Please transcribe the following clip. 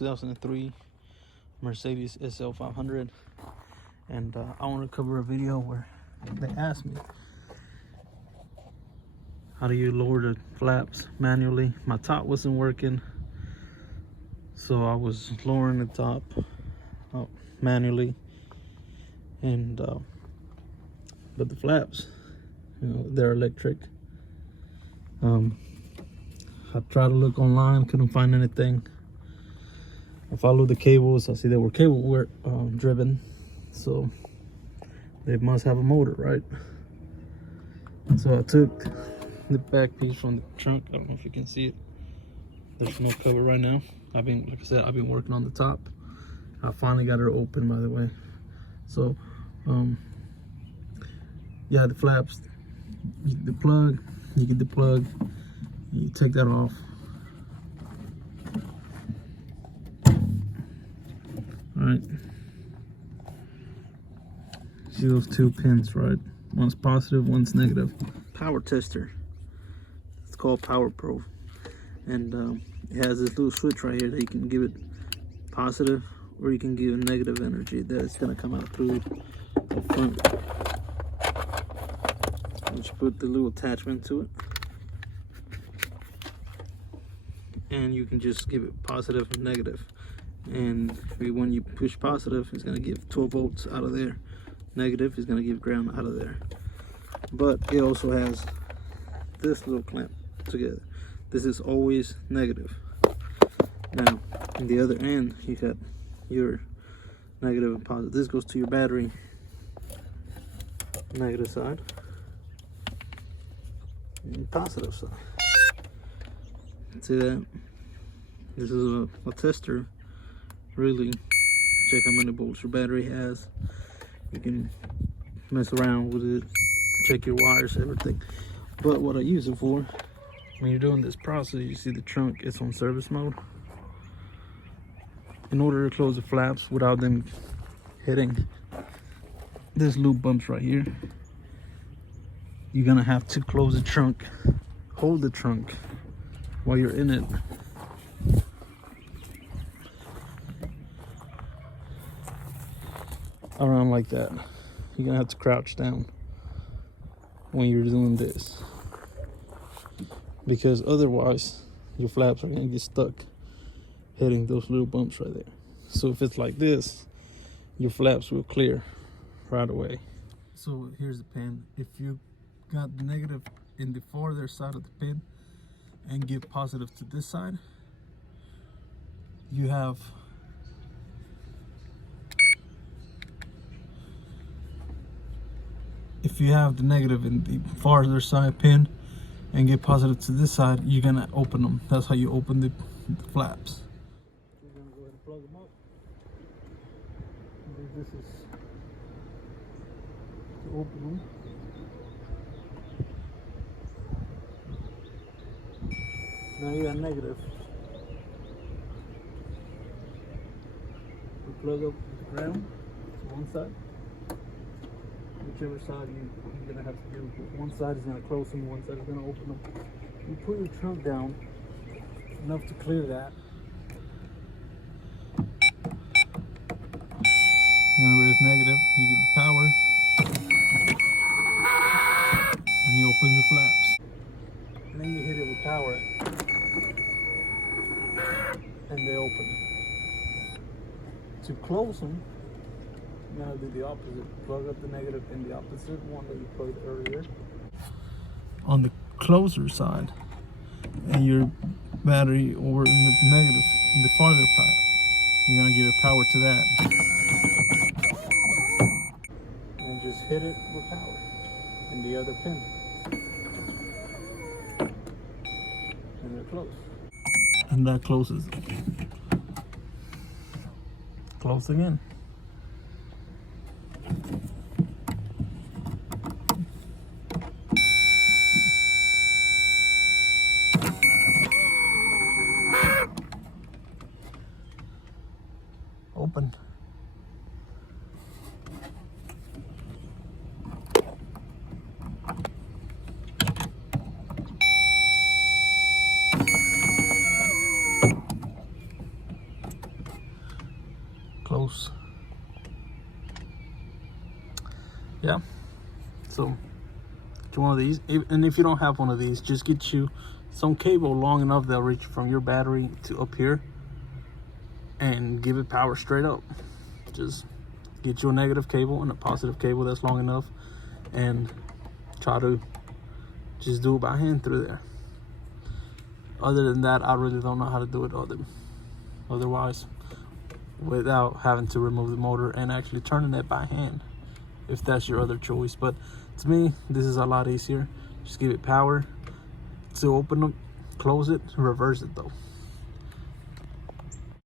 2003 Mercedes SL500, and I want to cover a video where they asked me, how do you lower the flaps manually? My top wasn't working, so I was lowering the top manually, and but the flaps, they're electric. I tried to look online, couldn't find anything. I followed the cables. I see they were cable driven, so they must have a motor, right? So I took the back piece from the trunk. I don't know if you can see it. There's no cover right now. Like I said, I've been working on the top. I finally got it open, by the way. So yeah, the flaps, the plug, you get the plug, you take that off. All right, see those two pins, right? One's positive, one's negative. Power tester, it's called Power Pro, and it has this little switch right here that you can give it positive or you can give it negative energy. That's gonna come out through the front. Just put the little attachment to it, and you can just give it positive and negative. And when you push positive, it's going to give 12 volts out of there. Negative is going to give ground out of there. But it also has this little clamp together. This is always negative. Now, on the other end, you got your negative and positive. This goes to your battery negative side and positive side. See that? This is a tester. Really check how many volts your battery has. You can mess around with it, check your wires, everything. But what I use it for, when you're doing this process, you see the trunk, it's on service mode. In order to close the flaps without them hitting this loop bumps right here, you're gonna have to close the trunk, hold the trunk while you're in it. Around like that. You're gonna have to crouch down when you're doing this, because otherwise your flaps are gonna get stuck hitting those little bumps right there. So if it's like this, your flaps will clear right away. So here's the pin. If you got the negative in the farther side of the pin and give positive to this side, you have if you have the negative in the farther side pin and get positive to this side, you're gonna open them. That's how you open the flaps. We're gonna go ahead and plug them up. This is to open them. Now you got negative. You plug up the ground to one side. Whichever side you're gonna have to do. One side is gonna close them, one side is gonna open them. You put your trunk down enough to clear that. Now where it's negative, you give it power, and you open the flaps. And then you hit it with power, and they open. To close them, you're gonna do the opposite. Plug up the negative in the opposite one that you plugged earlier on the closer side, and your battery over in the negative, in the farther part, you're gonna give it power to that, and just hit it with power in the other pin, and they're closed. And that closes it. Close again. Open. close. Yeah, so get you one of these, and if you don't have one of these, just get you some cable long enough that'll reach from your battery to up here and give it power straight up. Just get you a negative cable and a positive cable that's long enough, and try to just do it by hand through there. Other than that, I really don't know how to do it otherwise without having to remove the motor and actually turning it by hand, if that's your other choice. But to me, this is a lot easier. Just give it power to open it, close it, reverse it though.